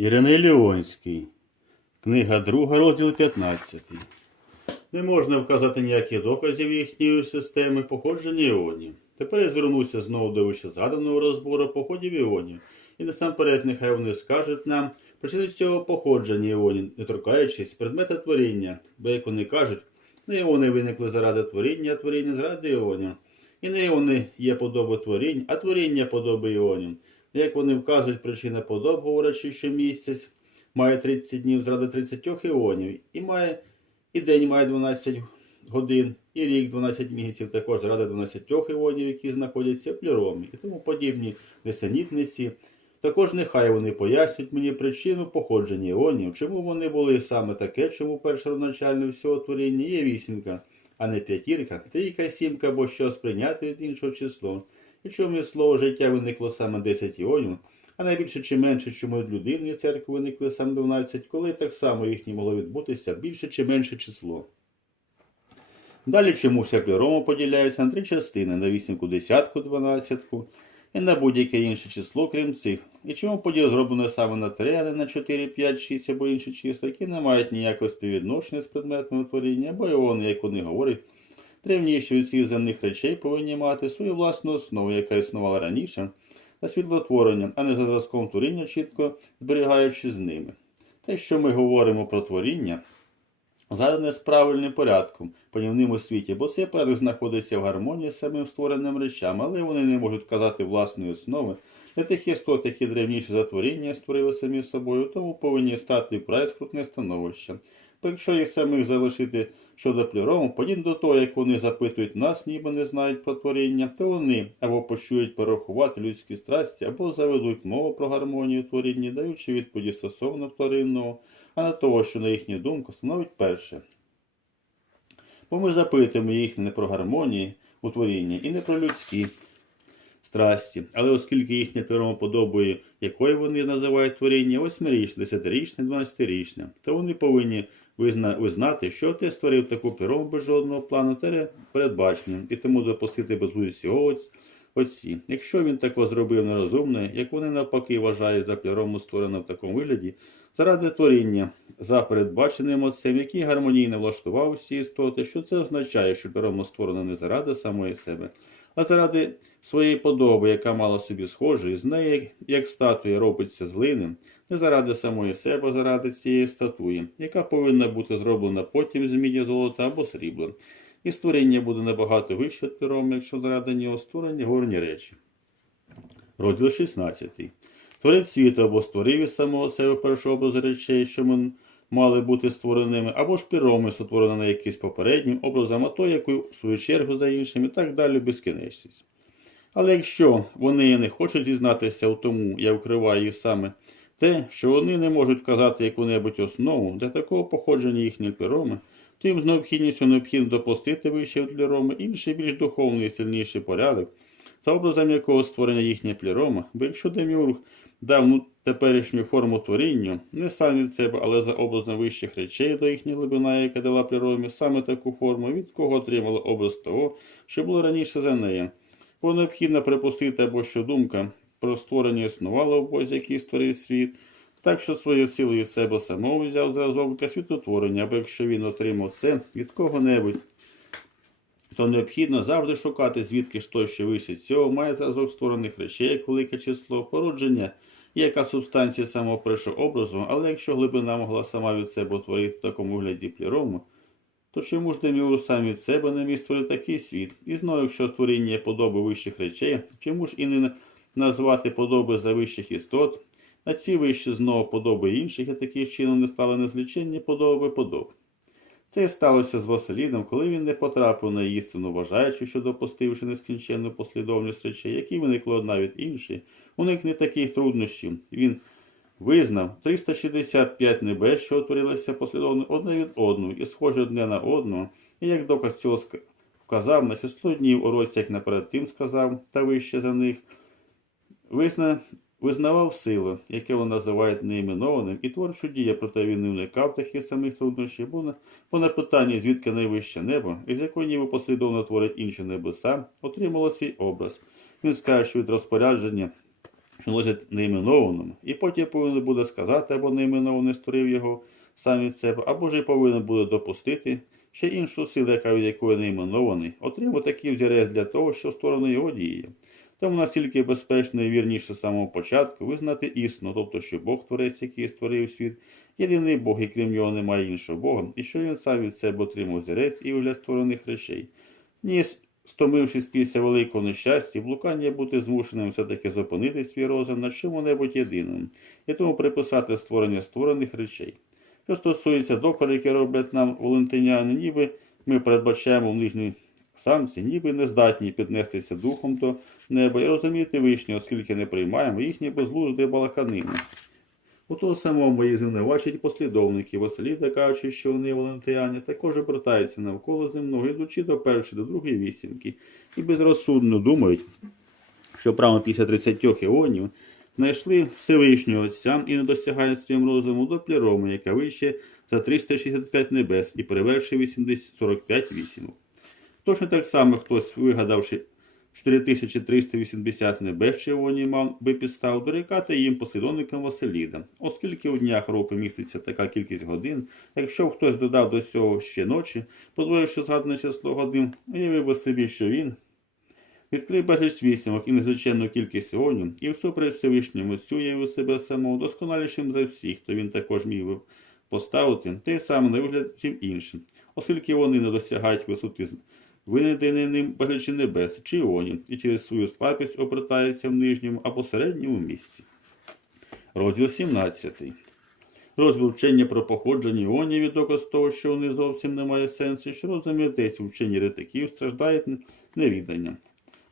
Іриней Леонський. Книга 2, розділ 15. Не можна вказати ніяких доказів їхньої системи походження іонів. Тепер я звернуся знову до вище згаданого розбору походів іонів. І насамперед нехай вони скажуть нам причини цього походження іонів, не торкаючись предмета творіння, бо як вони кажуть, не іони виникли заради творіння, а творіння заради іонів. І не іони є подоби творінь, а творіння подоби іонів. Як вони вказують причина подоб, говорячи, що місяць має 30 днів заради 30 іонів, і має і день має 12 годин, і рік 12 місяців також заради 12 іонів, які знаходяться в плюромі, і тому подібні несенітниці. Також нехай вони пояснюють мені причину походження іонів, чому вони були саме таке, чому першоначальне всього творіння є вісімка, а не п'ятірка, трійка, сімка або що сприйняти від іншого число. І чому від слова життя виникло саме 10 іонів, а найбільше чи менше, чому від людини і церкви виникли саме 12, коли так само їхні могло відбутися більше чи менше число. Далі чомусь плюрому поділяється на три частини на вісімку, десятку, дванадцятку і на будь-яке інше число, крім цих. І чому поділ зроблено саме на 3, а не на 4, 5, 6 або інші числа, які не мають ніякого співвідношення з предметами творіння, або іони, як вони говорять, древніші від всіх земних речей повинні мати свою власну основу, яка існувала раніше, за світлотворенням, а не за зразком творіння, чітко зберігаючи з ними. Те, що ми говоримо про творіння, задане з правильним порядком, панівним у світі, бо цей порядок знаходиться в гармонії з самим створеним речам, але вони не можуть казати власної основи для тих істот, які древніші за творіння створили самі собою, тому повинні стати вкрай скрутне становище. Якщо їх самих залишити щодо плюрому, подібно до того, як вони запитують нас, ніби не знають про творіння, то вони або почують порахувати людські страсті, або заведуть мову про гармонію творіння, даючи відповіді стосовно вторинного, а не того, що на їхню думку становить перше. Бо ми запитуємо їх не про гармонії у творінні і не про людські страсті. Але оскільки їхня подобає, якої вони називають творіння, восьмирічне, десятирічне, дванадцятирічне, то вони повинні. Визнати, що ти створив таку пірому без жодного плану та передбачення, і тому допустити безглуздість його отці. Якщо він тако зробив нерозумне, як вони навпаки вважають за плярому створено в такому вигляді, заради творіння, за передбаченим отцем, який гармонійно влаштував усі істоти, що це означає, що пірому створено не заради самої себе, а заради своєї подоби, яка мала собі схожу, і з неї, як статуя робиться з глини, не заради самої себе, заради цієї статуї, яка повинна бути зроблена потім з міді золота або срібла. І створіння буде набагато вище від пірому, якщо заради нього створення горні речі. Розділ 16. Творець світу або створив із самого себе першого образ речей, що ми мали бути створеними, або ж піроми сотворено на якийсь попереднім образом, а то яку в свою чергу за іншим, і так далі безкінечність. Але якщо вони не хочуть дізнатися в тому, я вкриваю їх саме те, що вони не можуть казати яку-небудь основу для такого походження їхніх піроми, то їм з необхідністю необхідно допустити вище пліроми інший більш духовний і сильніший порядок, за образом якого створення їхня плірома, бо якщо Деміург дав ну, теперішню форму творінню, не сам від себе, але за образом вищих речей до їхньої глибина, яка дала пліромі, саме таку форму, від кого отримали образ того, що було раніше за нею. Бо необхідно припустити або що думка про створення існувала в Бозі, який створив світ, так що свою силу від себе самого взяв зразок для світотворення, або якщо він отримав це від кого-небудь, то необхідно завжди шукати, звідки ж той, що вище цього, має зразок створених речей, як велике число, породження, яка субстанція самого першого образу, але якщо глибина могла сама від себе утворити в такому вигляді плірому, то чому ж Деміур сам від себе не міг створити такий світ? І знову, якщо створіння подоби вищих речей, чому ж і не назвати подоби за вищих істот, а ці вищі знову подоби інших, і таким чином не стали незліченні подоби подоб. Це і сталося з Василідом, коли він не потрапив на істину, вважаючи, що допустивши нескінченну послідовність речей, які виникли одна від іншої, уникне таких труднощів. Він визнав 365 небес, що утворилися послідовно одне від одного і схоже одне на одного, і як доказ цього вказав на число днів у році, як наперед тим сказав, та вище за них, визна, визнавав силу, яке вони називають неіменованим, і творчу дія, проте він не уникав таких самих труднощів, бо бо на питанні, звідки найвище небо, і з якої ніби послідовно творять інші небеса, отримало свій образ. Він скаже, що від розпорядження що належить неіменованому, і потім повинен буде сказати, або неіменований створив його сам від себе, або ж і повинен буде допустити ще іншу силу, яка від якої неіменований, отримав такий взірець для того, що створено його діє. Тому настільки безпечно і вірніше з самого початку визнати істину, тобто, що Бог Творець, який створив світ, єдиний Бог, і крім нього немає іншого Бога, і що він сам від себе отримав зірець і вигляд створених речей. Ні, стомившись після великого нещастя, блукання бути змушеним все-таки зупинити свій розум на чому-небудь єдиному, і тому приписати створення створених речей. Що стосується докорів, які роблять нам волонтиняни, ніби ми передбачаємо в нижній самці, ніби не здатні піднестися духом до неба і розуміти вишні, оскільки не приймаємо їхні безглузди балаканини. У того самому їх звинувачують послідовники Василіда, кажучи, що вони волонтеяни, також обертаються навколо земного, ідучи до першої, до другої вісімки, і безрозсудно думають, що прямо після 30 іонів знайшли Всевишнього Отця і не досягають своїм розуму до пліроми, яка вище за 365 небес і перевершує 80 45 вісімок. Точно так само хтось, вигадавши 4380 небес червоні мав би підстав дорікати їм послідовникам Василіда, оскільки у днях року міститься така кількість годин, якщо б хтось додав до цього ще ночі, подвоївши згадане число годин, уявив би собі, що він відкрив безліч вісімок і незвичайну кількість іонів, і всупереч Всевишньому Отцю явив себе самого досконалішим за всіх, то він також міг би поставити те саме на вигляд всім іншим, оскільки вони не досягають висоти винайдений ним безлічі небес чи іонів, і через свою слабість обертаються в нижньому або середньому місці. Розділ 17. Розділ вчення про походження іонів і доказ того, що вони зовсім не мають сенсу, що розумієтесь у вченні ретиків страждають невіданням.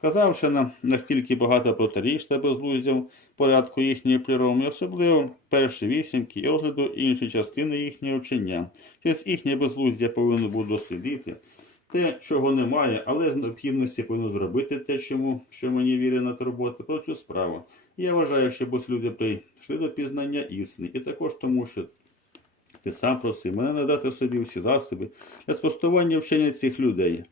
Казавши нам настільки багато протиріч та безглуздя порядку їхньої пліроми, особливо перші вісімки і розгляду інші частини їхнього вчення. Через їхнє безглуздя повинно буде дослідити те, чого немає, але з необхідності повинно зробити те, чому, що мені вірена турбота про цю справу. Я вважаю, що бо люди прийшли до пізнання істини, і також тому, що ти сам просив мене надати собі всі засоби для спростування вчення цих людей.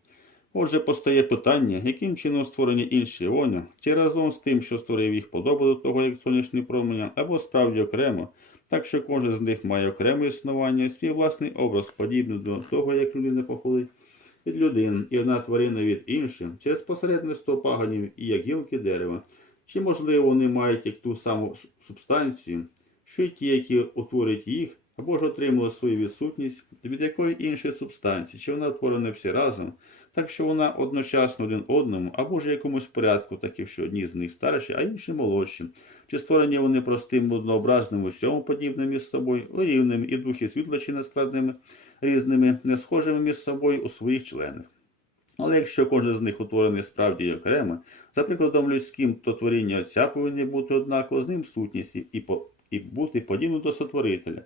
Отже, постає питання, яким чином створені інші іони, чи разом з тим, що створив їх подобу до того, як сонячні промені, або справді окремо, так що кожен з них має окреме існування, свій власний образ, подібний до того, як людина походить від людини і одна тварина від інших, через посередництво паганів і як гілки дерева, чи, можливо, вони мають як ту саму субстанцію, що й ті, які утворюють їх, або ж отримали свою відсутність від якої іншої субстанції, чи вона утворена всі разом, так що вона одночасно один одному, або ж якомусь порядку, таких, що одні з них старші, а інші молодші, чи створені вони простим однообразним усьому подібним між собою, рівними і духи світла чи нескладними, різними, не схожими між собою у своїх членах. Але якщо кожен з них утворений справді окремо, за прикладом людським, то творіння Отця повинні бути однаково з ним сутністю і, по, і бути подібним до сотворителя.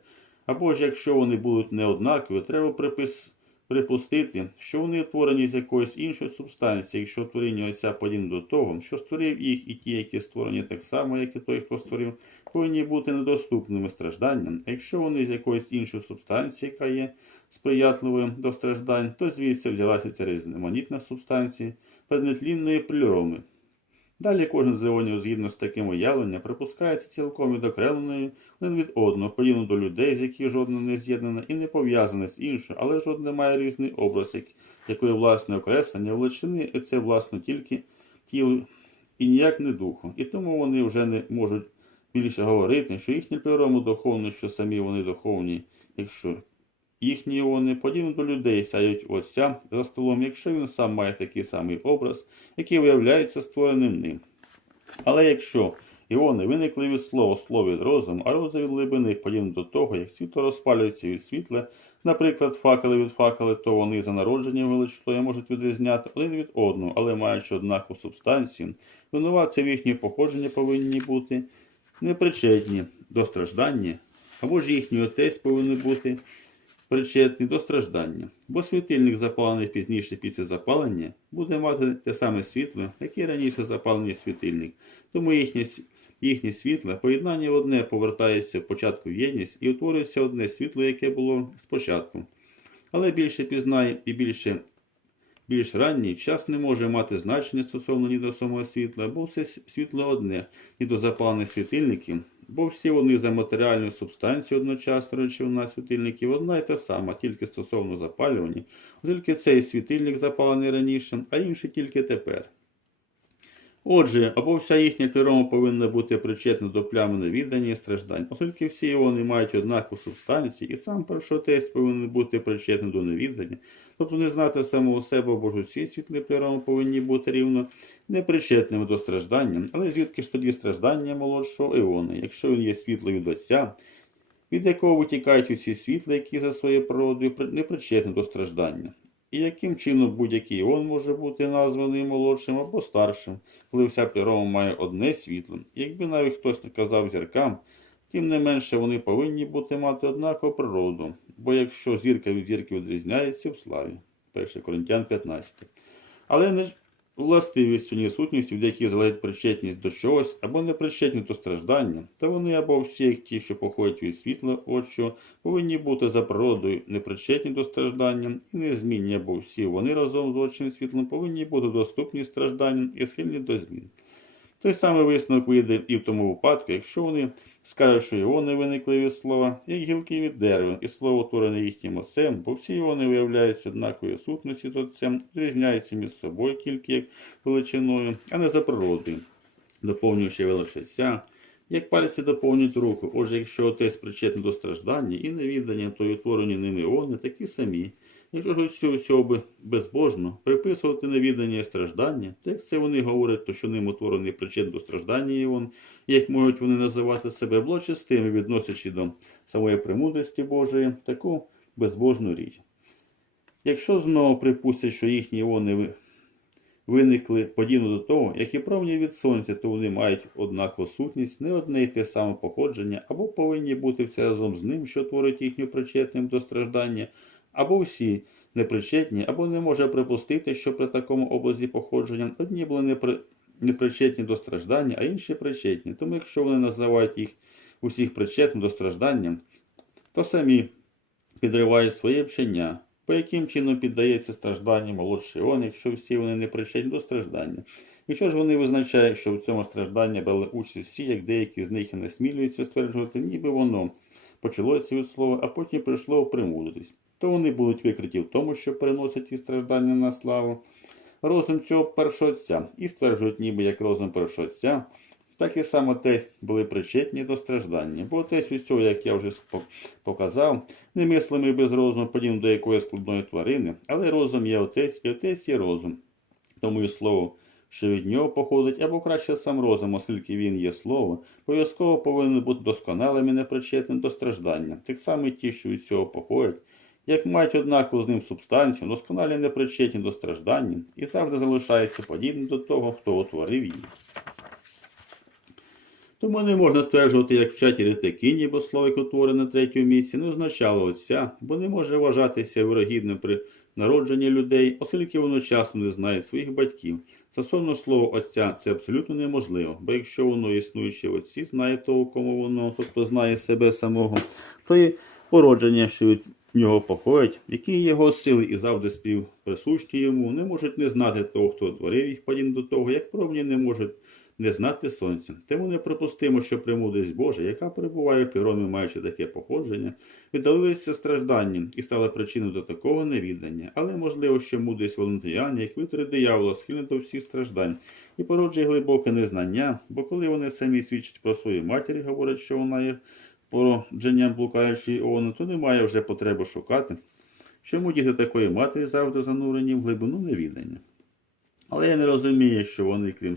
Або ж якщо вони будуть неоднакові, треба припис, припустити, що вони утворені з якоїсь іншої субстанції, якщо творіння Отця подібне до того, що створив їх і ті, які створені так само, як і той, хто створив, повинні бути недоступними стражданням. А якщо вони з якоїсь іншої субстанції, яка є сприятливою до страждань, то звідси взялася ця різноманітна субстанція предметлінної пліроми. Далі кожен з іонів, згідно з таким уявленням, припускається цілком відокремленою один від одного, подібно до людей, з яких жодне не з'єднане і не пов'язане з іншою, але жодне має різний образ, як, якої власне окреслення величини, це власно тільки тіло і ніяк не духу. І тому вони вже не можуть більше говорити, що їхні пліроми духовні, що самі вони духовні, якщо їхні іони, подібно до людей, сяють отця за столом, якщо він сам має такий самий образ, який виявляється створеним ним. Але якщо іони виникли від слова, слово від розуму, а розум від глибини, подібно до того, як світло розпалюється від світла, наприклад, факели від факели, то вони за народженням величиною можуть відрізняти один від одного, але маючи однакову субстанцію, винуватці в їхнє походження повинні бути непричетні до страждання, або ж їхній отець повинен бути причетний до страждання, бо світильник, запалений пізніше після запалення, буде мати те саме світло, яке раніше запалений світильник. Тому їхнє, їхнє світло, поєднання в одне повертається в початку в єдність і утворюється одне світло, яке було спочатку. Але більше пізнає і більше більш ранній час не може мати значення стосовно ні до самого світла, бо все світло одне, ні до запалених світильників, бо всі вони за матеріальною субстанцією одночасно речовина світильників одна й та сама, тільки стосовно запалювання, оскільки цей світильник запалений раніше, а інший тільки тепер. Отже, або вся їхня плірома повинна бути причетна до плями невіддання і страждань, оскільки всі вони мають однакову субстанцію, і сам першотесть повинен бути причетний до невіддання, тобто не знати самого себе, бо ж усі світлі пліроми повинні бути рівно непричетними до страждання, але звідки ж тоді страждання молодшого іони, якщо він є світло від Отця, від якого витікають усі світла, які за своєю природою при- не причетні до страждання. І яким чином будь-який іон може бути названий молодшим або старшим, коли вся пірова має одне світло. Якби навіть хтось наказав зіркам, тим не менше вони повинні бути мати однакову природу, бо якщо зірка від зірки відрізняється в славі. 1 Коринтян 15. Але не властивістю, ні сутністю, в якій залежить причетність до чогось, або непричетність до страждання, та вони або всі, ті, що походять від світла, от повинні бути за природою непричетні до страждання і незмінні, або всі вони разом з очним світлом повинні бути доступні стражданням і схильні до змін. Той самий висновок вийде і в тому випадку, якщо вони скажуть, що іони виникли від слова, як гілки від дерева, і слово утворене їхнім отцем, бо всі вони виявляються однакової сутності з отцем, різняються між собою тільки як величиною, а не за природою, доповнюючи величиця, як пальці доповнюють руку. Отже, якщо отець причетний до страждання і невіддання, то й утворені ними іони такі самі. Якщо цього всього безбожно приписувати невіддання і страждання, то як це вони говорять, то що ним утворений причин до страждання іон, і як можуть вони називати себе блочистими, відносячи до самої премудрості Божої, таку безбожну річ. Якщо знову припустять, що їхні іони виникли подібно до того, як і правні від сонця, то вони мають однакову сутність, не одне й те саме походження, або повинні бути все разом з ним, що творить їхню причетним до страждання, або всі непричетні, або не може припустити, що при такому образі походження одні були непри... непричетні до страждання, а інші причетні. Тому якщо вони називають їх усіх причетним до страждання, то самі підривають своє вчення, по яким чином піддається стражданню молодший он, якщо всі вони не причетні до страждання. Якщо ж вони визначають, що в цьому стражданні брали участь всі, як деякі з них і не смілюються стверджувати, ніби воно почалося від слова, а потім прийшло в примудрість, то вони будуть викриті в тому, що переносять ті страждання на славу. Розум цього першотця і стверджують, ніби як розум першотця, так і сам отець були причетні до страждання. Бо отець усього, як я вже показав, не мислимий без розуму, подібно до якоїсь складної тварини, але розум є отець, і отець є розум. Тому і слово, що від нього походить, або краще сам розум, оскільки він є слово, обов'язково повинен бути досконалим і непричетним до страждання. Так само і ті, що від цього походять, як мають однакову з ним субстанцію, досконалі непричетні до страждання і завжди залишаються подібні до того, хто утворив їх. Тому не можна стверджувати, як вчать еретики, ніби слово, яке утворене на третьому місці, не означало отця, бо не може вважатися вирогідним при народженні людей, оскільки воно часто не знає своїх батьків. Стосовно слова отця це абсолютно неможливо, бо якщо воно існуюче в отці, знає того, кому воно, тобто знає себе самого, то і породження, що від нього походять, які його сили і завжди співприсущі йому, не можуть не знати того, хто творив їх, подібно до того, як промні не можуть не знати сонця. Тому неприпустимо, що премудрість Божа, яка перебуває в піромі, маючи таке походження, віддалилися стражданням і стала причиною до такого невіддання. Але можливо, що мудрість Валентияна, як витри диявола, схильна до всіх страждань і породжує глибоке незнання, бо коли вони самі свідчать про свою матір, говорять, що вона є породженням блукаючої Іони, то немає вже потреби шукати, чому діти такої матері завжди занурені в глибину невідання. Але я не розумію, що вони, крім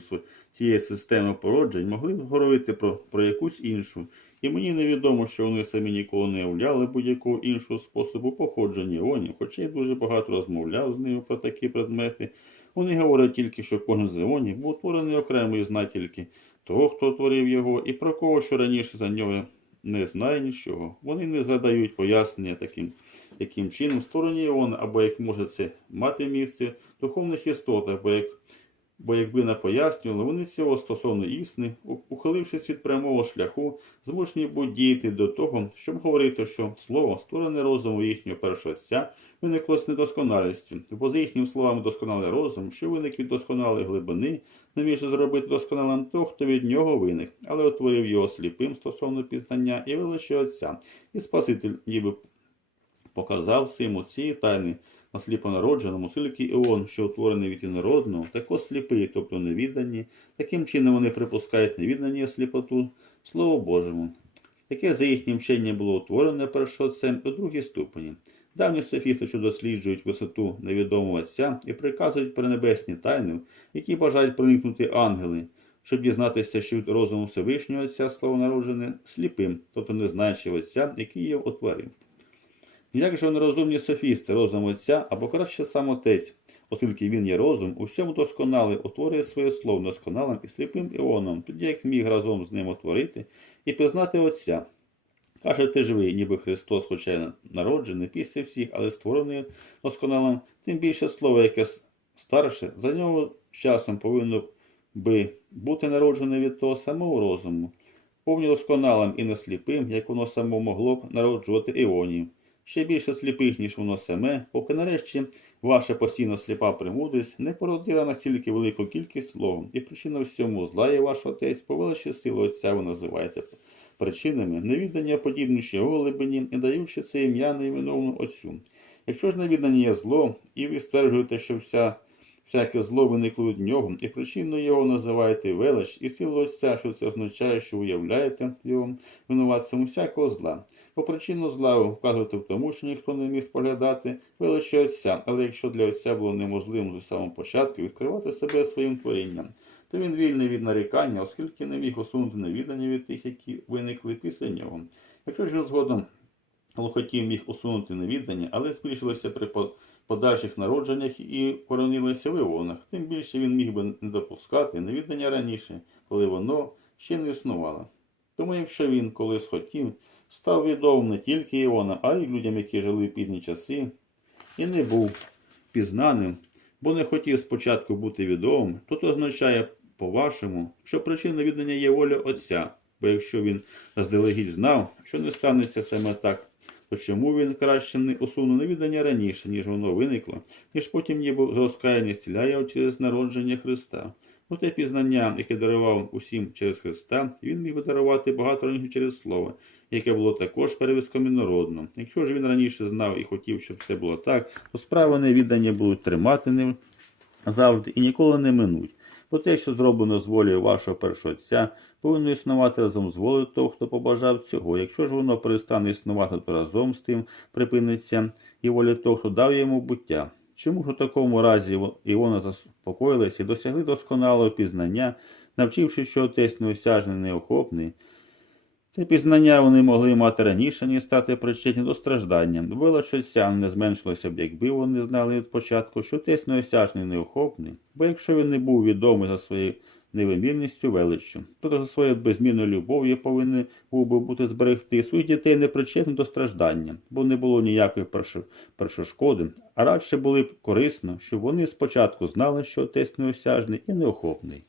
цієї системи породжень, могли б говорити про, про якусь іншу. І мені невідомо, що вони самі ніколи не уявляли будь-якого іншого способу походження іонів, хоча я дуже багато розмовляв з ними про такі предмети. Вони говорять тільки, що кожен з іонів був утворений окремо і знає тільки того, хто творив його, і про кого, що раніше за нього не знає нічого. Вони не задають пояснення таким, яким чином стороні іони, або як може це мати місце духовних істот, або як Бо якби не пояснювали, вони цього стосовно істини, ухилившись від прямого шляху, змушені будуть діяти до того, щоб говорити, що слово, створене розуму їхнього першого отця, виникло з недосконалістю, бо за їхніми словами досконалий розум, що виник від досконалої глибини, не міг зробити досконалим того, хто від нього виник, але утворив його сліпим стосовно пізнання і величі Отця. І Спаситель ніби показав симу цієї тайни на сліпонародженому, оскільки Іон, що утворений від інородного, також сліпий, тобто невіддані. Таким чином вони припускають невіддані сліпоту Слову Божому, яке за їхнім вченням було утворене першоотцем у другій ступені. Давні софісти, що досліджують висоту невідомого Отця і приказують про небесні тайни, які бажають проникнути ангели, щоб дізнатися, що від розуму Всевишнього Отця слово народжене сліпим, тобто не знаючи Отця, який його утворив. Як же нерозумні софісти розум Отця, або краще сам Отець, оскільки він є розум, у всьому досконалий, утворює своє слово досконалим і сліпим іоном, тоді як міг разом з ним утворити і пізнати Отця. Кажете ж ви, ніби Христос, хоча й народжений після всіх, але створений досконалим, тим більше слово, яке старше, за нього часом повинно би бути народжене від того самого розуму, повні досконалим і не сліпим, як воно само могло б народжувати іонів ще більше сліпих, ніж воно саме, поки нарешті ваша постійно сліпа премудрість не породила настільки велику кількість слов, і причина всьому зла є ваш отець, повелище силу Отця ви називаєте причинами, невіддання подібніші голибині, не даючи це ім'я неіменовну Отцю. Якщо ж невіддання є зло, і ви стверджуєте, що вся, всяке зло виникло від нього, і причиною його називаєте велич, і силу Отця, що це означає, що уявляєте його винуватцем усякого зла. По причину зла ви вказуєте в тому, що ніхто не міг споглядати величі Отця, але якщо для Отця було неможливим з самого початку відкривати себе своїм творінням, то він вільний від нарікання, оскільки не міг усунути невідання від тих, які виникли після нього. Якщо ж згодом лохотів міг усунути невідання, але збільшилося при подальших народженнях і коронилося в іонах, тим більше він міг би не допускати невідання раніше, коли воно ще не існувало. Тому якщо він колись хотів, став відомим не тільки Іона, а й людям, які жили в пізні часи, і не був пізнаним, бо не хотів спочатку бути відомим, то це означає, по-вашому, що причина віддання є воля Отця, бо якщо він заздалегідь знав, що не станеться саме так, то чому він краще не усунув невіддання раніше, ніж воно виникло, ніж потім ніби розкаяння стіляє через народження Христа. Бо те пізнання, яке дарував усім через Христа, він міг би дарувати багато раніше через Слово, яке було також перевіском інородно. Якщо ж він раніше знав і хотів, щоб це було так, то справи невіддання будуть тримати не завжди і ніколи не минуть. Бо те, що зроблено з волі вашого першого отця, повинно існувати разом з волею того, хто побажав цього. Якщо ж воно перестане існувати, то разом з тим припиниться і воля того, хто дав йому буття. Чому ж у такому разі Іона заспокоїлася і досягли досконалого пізнання, навчивши, що отець неосяжний неохопний, це пізнання вони могли мати раніше, ніж стати причетні до страждання. Велич отця не зменшилося б, якби вони знали від початку, що отець неосяжний неохопний, бо якщо він не був відомий за своєю невимірністю величчю, то за своєю безмінною любов'ю повинен був би бути зберегти своїх дітей непричетним до страждання, бо не було ніякої першо- першошкоди, а радше були б корисно, щоб вони спочатку знали, що отець неосяжний і неохопний.